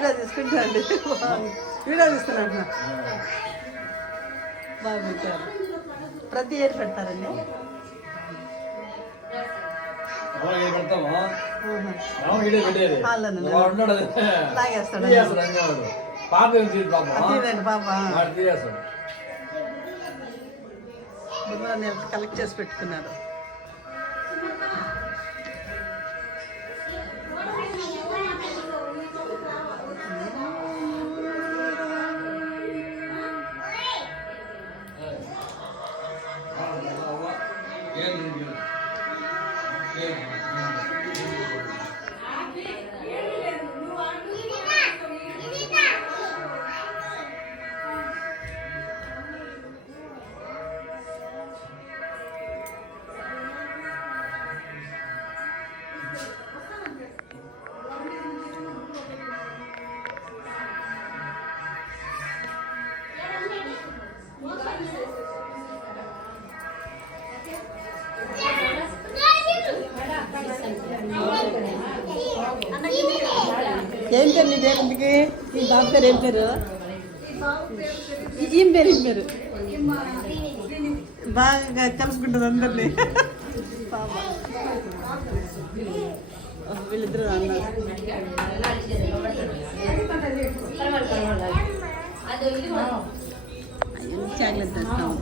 Video తీసుకుంటాండి. Video తీస్తున్నా. బాగా పెట్టారు. ప్రతి ఇయర్ పెడతారండి. లాగేస్తాడు పాప. కలెక్ట్ చేసి పెట్టుకున్నారు. ఏం పేరు నీ పేరు? ఇంటికి నీ బాబు పేరు ఏం పేరు? ఏం పేరు? ఏం పేరు? బాగా కలుసుకుంటుంది అందరినీ. వీళ్ళిద్దరు అన్నారు. చాక్లెట్ తెస్తాము.